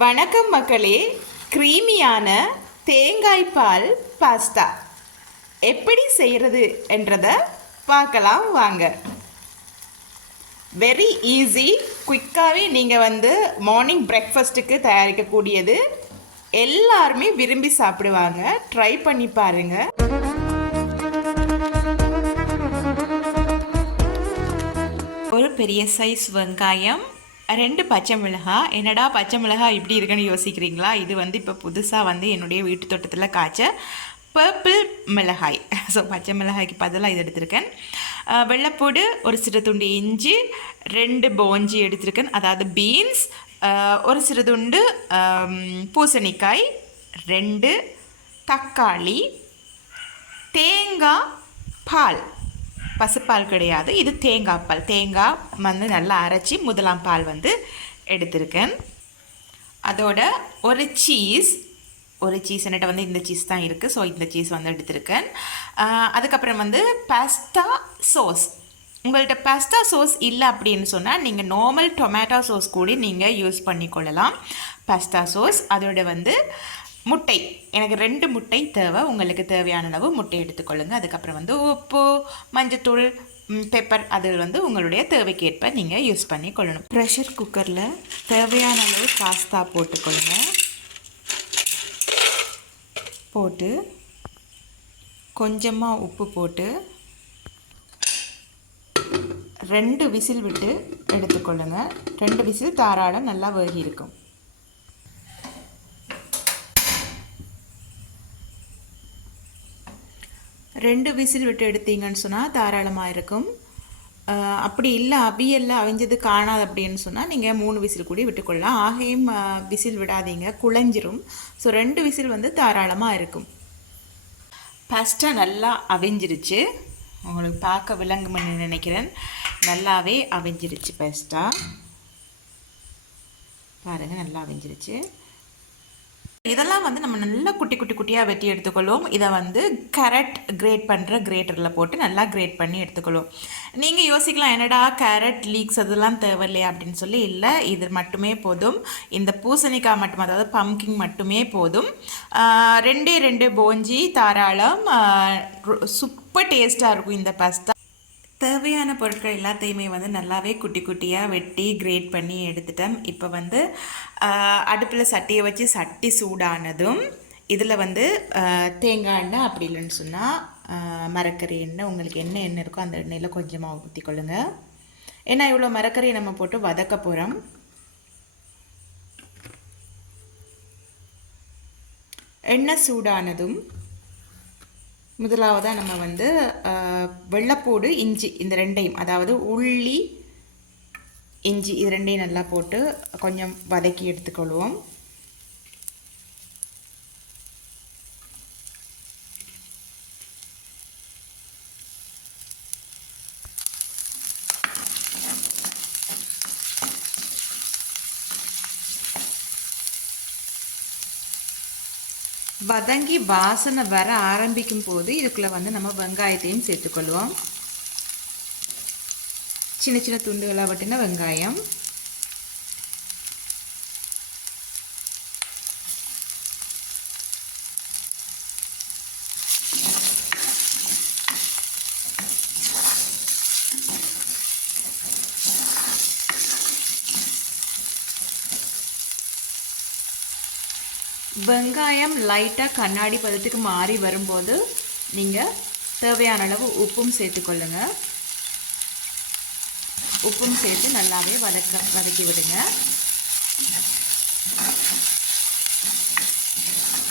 வணக்கம் மக்களே. க்ரீமியான தேங்காய் பால் பாஸ்தா எப்படி செய்கிறது என்றதை பார்க்கலாம் வாங்க. வெரி ஈஸி, குயிக்காகவே நீங்கள் மார்னிங் பிரேக்ஃபாஸ்ட்டுக்கு தயாரிக்கக்கூடியது. எல்லாருமே விரும்பி சாப்பிடுவாங்க. ட்ரை பண்ணி பாருங்கள். ஒரு பெரிய சைஸ் வெங்காயம், 2 பச்சை மிளகாய். என்னடா பச்சை மிளகாய் இப்படி இருக்குன்னு யோசிக்கிறீங்களா? இது இப்போ புதுசாக என்னுடைய வீட்டு தோட்டத்தில் காய்ச்ச பர்பிள் மிளகாய். ஸோ பச்சை மிளகாய்க்கு பதிலாக இது எடுத்திருக்கேன். வெள்ளைப்பூடு, ஒரு சிறு துண்டு இஞ்சி, 2 போஞ்சி எடுத்திருக்கேன், அதாவது பீன்ஸ், ஒரு சிறு துண்டு பூசணிக்காய், 2 தக்காளி, தேங்காய் பால், பசுப்பால் கிடையாது, இது தேங்காய் பால். தேங்காய் நல்லா அரைச்சி முதலாம் பால் எடுத்திருக்கேன். அதோட ஒரு சீஸ் என்கிட்ட இந்த சீஸ் தான் இருக்குது. ஸோ இந்த சீஸ் எடுத்திருக்கேன். அதுக்கப்புறம் பாஸ்தா சோஸ். உங்கள்கிட்ட பாஸ்தா சோஸ் இல்லை அப்படின்னு சொன்னால் நீங்கள் நார்மல் டொமேட்டோ சோஸ் கூட நீங்கள் யூஸ் பண்ணிக்கொள்ளலாம். Pasta sous. அதோட முட்டை, எனக்கு 2 முட்டை தேவை. உங்களுக்கு தேவையான அளவு முட்டை எடுத்துக்கொள்ளுங்கள். அதுக்கப்புறம் உப்பு, மஞ்சத்தூள், பெப்பர், அது உங்களுடைய தேவைக்கேற்ப நீங்கள் யூஸ் பண்ணி கொள்ளணும். ப்ரெஷர் குக்கரில் தேவையான அளவு பாஸ்தா போட்டுக்கொள்ளுங்க. போட்டு கொஞ்சமாக உப்பு போட்டு 2 விசில் விட்டு எடுத்துக்கொள்ளுங்க. 2 விசில் தாராளம் நல்லா வேகி இருக்கும். ரெண்டு விசில் விட்டு எடுத்தீங்கன்னு சொன்னால் தாராளமாக இருக்கும். அப்படி இல்லை அவியெல்லாம் அவிஞ்சது காணாது அப்படின்னு சொன்னால் நீங்கள் 3 விசில் கூட விட்டுக்கொள்ளலாம். ஆகையும் விசில் விடாதீங்க, குழஞ்சிரும். ஸோ 2 விசில் தாராளமாக இருக்கும். பாஸ்தா நல்லா அவிஞ்சிருச்சு. உங்களுக்கு பார்க்க விளங்கும்னு நினைக்கிறேன். நல்லாவே அவிஞ்சிருச்சு பாஸ்தா. பாருங்கள், நல்லா அவிஞ்சிருச்சு. இதெல்லாம் நம்ம நல்லா குட்டி குட்டியாக வெட்டி எடுத்துக்கொள்வோம். இதை கேரட் கிரேட் பண்ணுற கிரேட்டரில் போட்டு நல்லா கிரேட் பண்ணி எடுத்துக்கொள்வோம். நீங்கள் யோசிக்கலாம், என்னடா கேரட் லீக்ஸ் அதெல்லாம் தேவையில்லையா அப்படின்னு சொல்லி. இல்லை, இது மட்டுமே போதும். இந்த பூசணிக்காய் மட்டும், அதாவது பம்கின் மட்டுமே போதும். 2 போஞ்சி தாராளம். சூப்பர் டேஸ்ட்டாக இருக்கும் இந்த பாஸ்தா. தேவையான பொருட்கள் எல்லாத்தையுமே நல்லாவே குட்டி குட்டியாக வெட்டி கிரேட் பண்ணி எடுத்துட்டேன். இப்போ அடுப்பில் சட்டியை வச்சு சட்டி சூடானதும் இதில் தேங்காய் எண்ணெய், அப்படி இல்லைன்னு சொன்னால் மரக்கறி எண்ணெய், உங்களுக்கு என்ன எண்ணெய் இருக்கோ அந்த எண்ணெயில் கொஞ்சமாக ஊற்றிக்கொள்ளுங்க. ஏன்னா இவ்வளோ மரக்கறியை நம்ம போட்டு வதக்க போகிறோம். எண்ணெய் சூடானதும் முதலாவதாக நம்ம வெள்ளைப்பூடு, இஞ்சி, இந்த 2ஐயும், அதாவது உள்ளி, இஞ்சி, இது 2ஐயும் நல்லா போட்டு கொஞ்சம் வதக்கி எடுத்துக்கொள்வோம். வதங்கி வாசனை வர ஆரம்பிக்கும் போது இதுக்குள்ளே நம்ம வெங்காயத்தையும் சேர்த்துக்கொள்வோம். சின்ன சின்ன துண்டுகளாக வெட்டின வெங்காயம், வெங்காயம் லைட்டாக கண்ணாடி பதத்துக்கு மாறி வரும்போது நீங்கள் தேவையான அளவு உப்பும் சேர்த்துக்கொள்ளுங்க. உப்பும் சேர்த்து நல்லாவே வதக்கி விடுங்க.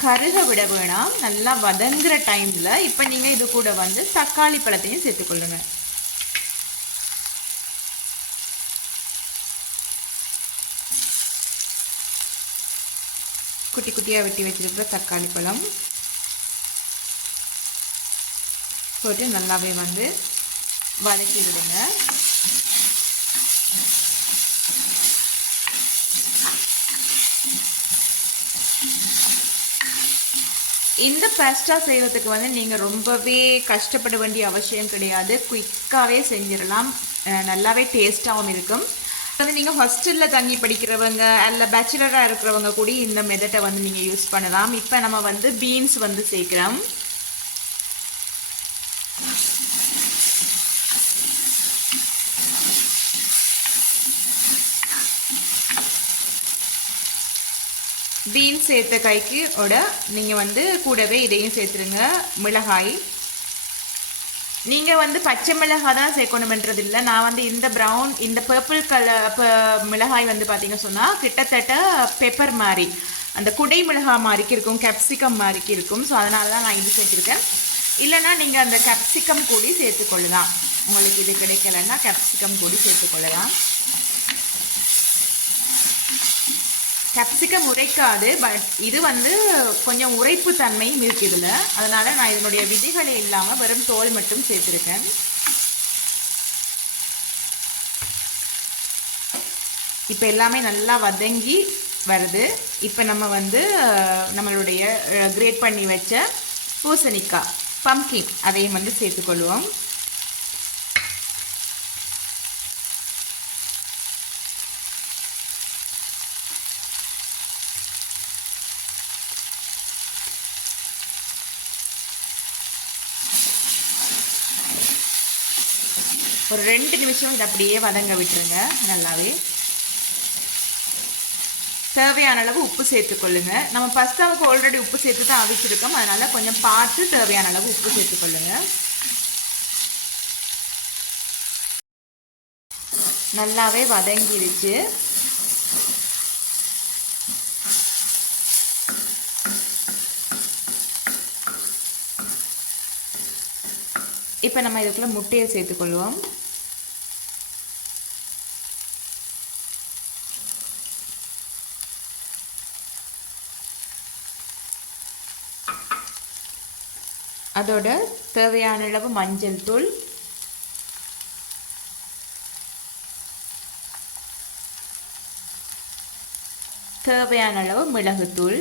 கருக விட வேணாம். நல்லா வதங்குற டைமில் இப்போ நீங்கள் இது கூட தக்காளி பழத்தையும் சேர்த்துக்கொள்ளுங்க. குட்டி குட்டியாக வெட்டி வச்சிருக்கிற தக்காளி பழம் போட்டு நல்லாவே வதக்கி விடுங்க. இந்த பாஸ்தா செய்கிறதுக்கு நீங்கள் ரொம்பவே கஷ்டப்பட வேண்டிய அவசியம் கிடையாது. குயிக்காகவே செஞ்சிடலாம். நல்லாவே டேஸ்ட்டாகவும் இருக்கும். வந்து நீங்கள் ஹாஸ்டலில் தங்கி படிக்கிறவங்க அல்ல பேச்சுலராக இருக்கிறவங்க கூட இந்த மெத்தடை வந்து நீங்கள் யூஸ் பண்ணலாம். இப்போ நம்ம வந்து பீன்ஸ் வந்து சேர்க்குறோம். பீன்ஸ் சேர்த்த கைக்கு நீங்கள் வந்து கூடவே இதையும் சேர்த்துருங்க. மிளகாய் நீங்கள் வந்து பச்சை மிளகாய் தான் சேர்க்கணுமென்றது இல்லை. நான் வந்து இந்த ப்ரௌன் இந்த பர்பிள் கலர் மிளகாய் வந்து பார்த்தீங்க சொன்னால் கிட்டத்தட்ட பெப்பர் மாதிரி அந்த குடை மிளகாய் மாதிரிக்கு இருக்கும், கேப்சிகம் மாதிரிக்கு இருக்கும். ஸோ அதனால தான் நான் இது சேர்த்துருக்கேன். இல்லைனா நீங்கள் அந்த கேப்சிகம் கூடி சேர்த்துக்கொள்ளலாம். உங்களுக்கு இது கிடைக்கலன்னா கேப்சிகம் கூடி சேர்த்துக்கொள்ளலாம். கேப்சிகம் உரைக்காது, பட் இது வந்து கொஞ்சம் உரைப்பு தன்மையும் இருக்குது இதில். அதனால் நான் இதனுடைய விதைகளே இல்லாமல் வெறும் தோல் மட்டும் சேர்த்துருக்கேன். இப்போ எல்லாமே நல்லா வதங்கி வருது. இப்போ நம்ம வந்து நம்மளுடைய கிரேட் பண்ணி வச்ச பூசணிக்காய் பம்கின் அதையும் வந்து சேர்த்துக்கொள்வோம். ஒரு 2 நிமிஷம் இதை அப்படியே வதங்க விட்டுருங்க. நல்லாவே தேவையான அளவு உப்பு சேர்த்துக்கொள்ளுங்க. நம்ம பஸ்தாவுக்கு ஆல்ரெடி உப்பு சேர்த்து தான் அவிச்சிருக்கோம். அதனால் கொஞ்சம் பார்த்து தேவையான அளவு உப்பு சேர்த்துக்கொள்ளுங்க. நல்லாவே வதங்கிடுச்சு. இப்போ நம்ம இதுக்குள்ளே முட்டையை சேர்த்துக்கொள்வோம். அதோட தேவையான அளவு மஞ்சள் தூள், தேவையான அளவு மிளகுத்தூள்,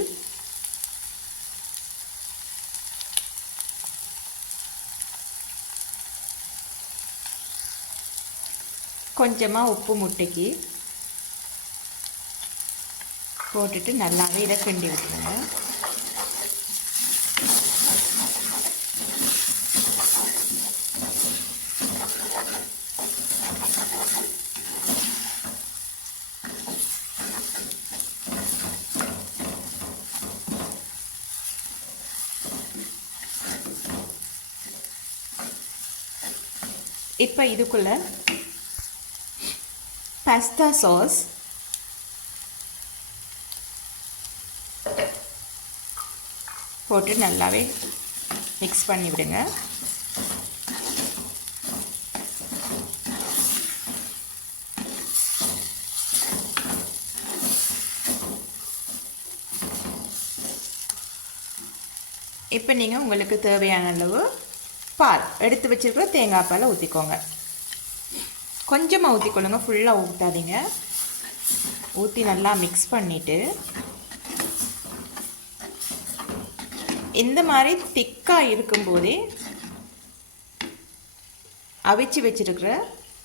கொஞ்சமாக உப்பு முட்டைக்கு போட்டுட்டு நல்லாவே இதை கிண்டி விட்டுருங்க. இப்போ இதுக்குள்ள பாஸ்தா சாஸ் போட்டு நல்லாவே மிக்ஸ் பண்ணி விடுங்க. இப்போ நீங்கள் உங்களுக்கு தேவையான அளவு பால் எடுத்து வச்சுருக்கிற தேங்காய் பாலை ஊற்றிக்கோங்க. கொஞ்சமாக ஊற்றிக்கொள்ளுங்க, ஃபுல்லாக ஊற்றாதீங்க. ஊற்றி நல்லா மிக்ஸ் பண்ணிவிட்டு இந்த மாதிரி திக்காக இருக்கும்போதே அவிச்சு வச்சுருக்கிற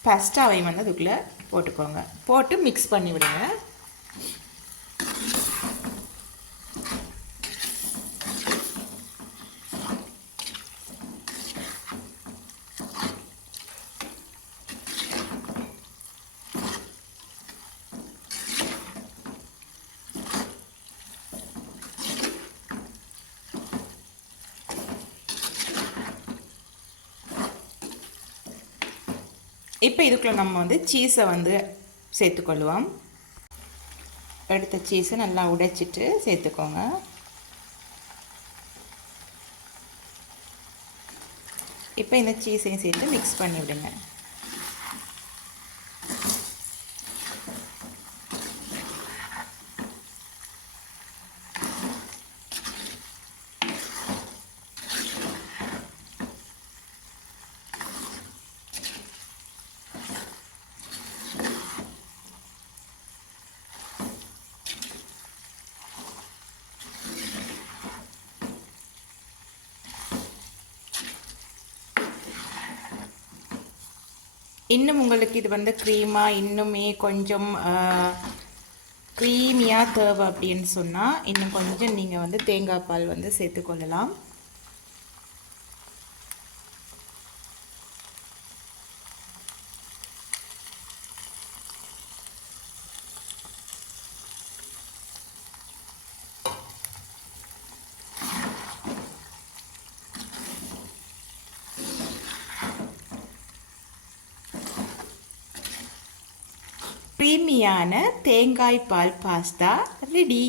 பாஸ்தாவை வந்து அதுக்குள்ளே போட்டுக்கோங்க. போட்டு மிக்ஸ் பண்ணி விடுங்க. இப்போ இதுக்குள்ளே நம்ம வந்து சீஸை வந்து சேர்த்துக்கொள்வோம். எடுத்த சீஸை நல்லா உடைச்சிட்டு சேர்த்துக்கோங்க. இப்போ இந்த சீஸையும் சேர்த்து மிக்ஸ் பண்ணி விடுங்க. இன்னும் உங்களுக்கு இது வந்து க்ரீமாக இன்னுமே கொஞ்சம் க்ரீமியாக தேவை அப்படின்னு சொன்னால் இன்னும் கொஞ்சம் நீங்கள் வந்து தேங்காய் பால் வந்து சேர்த்துக்கொள்ளலாம். க்ரீமியான தேங்காய் பால் பாஸ்தா ரெடி.